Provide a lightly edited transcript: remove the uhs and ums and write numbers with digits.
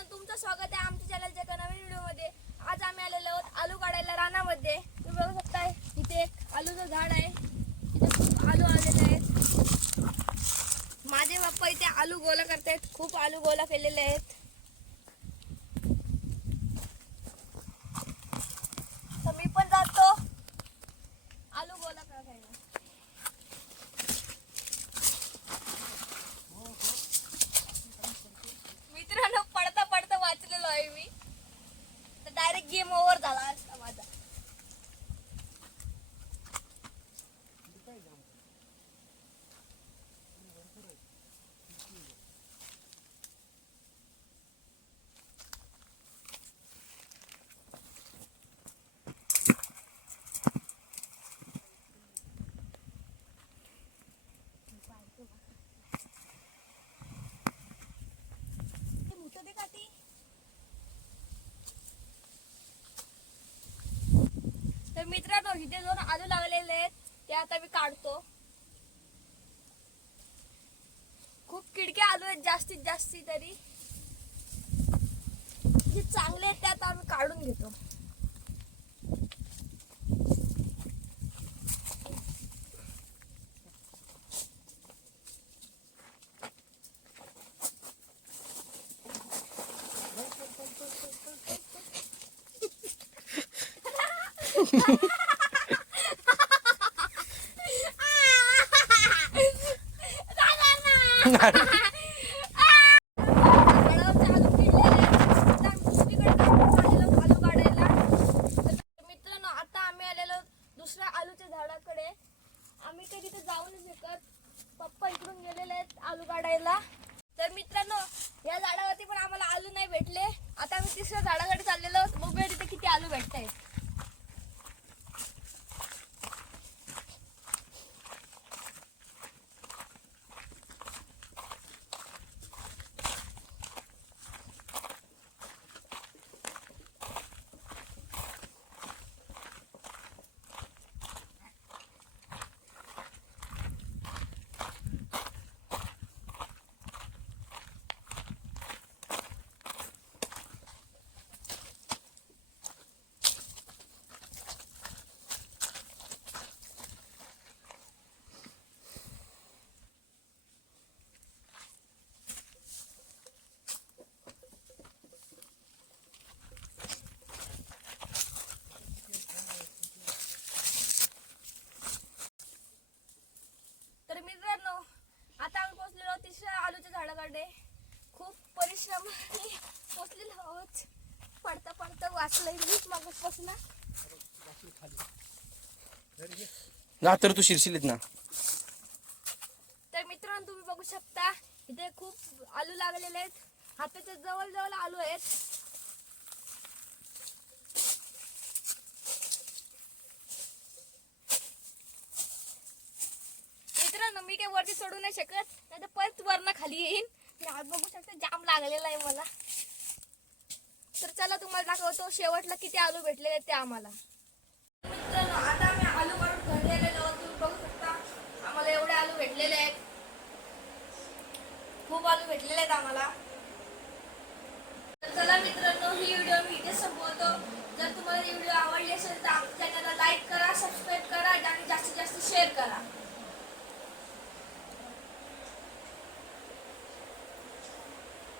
मित्रांनो, तुमचं स्वागत आहे आमच्या चॅनलच्या एका नवीन व्हिडिओमध्ये। आज आम्ही आलेलो आहोत आलू काढायला रानामध्ये। तुम्ही बघू शकता इथे एक आलूचं झाड आहे, इथे खूप आलू आलेले आहेत। माझे पप्पा इथे आलू गोळा करतायत, खूप आलू गोळा केलेले आहेत। तर मी पण जातो आलू गोळा करायला। मित्रांनो, पडता पडता वाचलेलो आहे मी, तर डायरेक्ट गेम ओव्हर झाला असता माझा। तर मित्रांनो, इथे दोन आलू लागलेले आहेत, ते आता मी काढतो। खूप किडके आलू आहेत, जास्तीत जास्त तरी जे चांगले आहेत ते आता आम्ही काढून घेतो। मित्रांनो, आता आम्ही आलेलो दुसऱ्या आलूच्या झाडाकडे। आम्ही कधी तर जाऊ नाही शकत, पप्पा इकडून गेलेले आहेत आलू काढायला। तर मित्रांनो, या झाडावरती पण आम्हाला आलू नाही भेटले। आता आम्ही तिसऱ्या झाडाकडे चाललेलो, बघूया तिथे किती आलू भेटतायत। आता आम्ही पोहोचलेलो तिसऱ्या आलूच्या झाडाकडे। खूप परिश्रमाने पोहोचलेलो आहोत, पडता पडता वाचलंय मी मागपासून। ना तर तू शिरशीलीत ना। तर मित्रांनो, तुम्ही बघू शकता इथे खूप आलू लागलेले आहेत, हाताच्या जवळ जवळ आलू आहेत। मित्रांनो, मी काही वरती चढू नाही शकत, नाही तर परत वरनं खाली येईन। आज बघू शकता जाम लागलेला आहे मला। तर चला तुम्हाला दाखवतो शेवटला किती आलू भेटलेले आहेत ते आम्हाला। मित्रांनो, आता आम्ही आलू काढून घरी आलेलो आहोत। तुम्ही बघू शकता आम्हाला एवढे आलू भेटलेले आहेत, खूप आलू भेटलेले आहेत आम्हाला।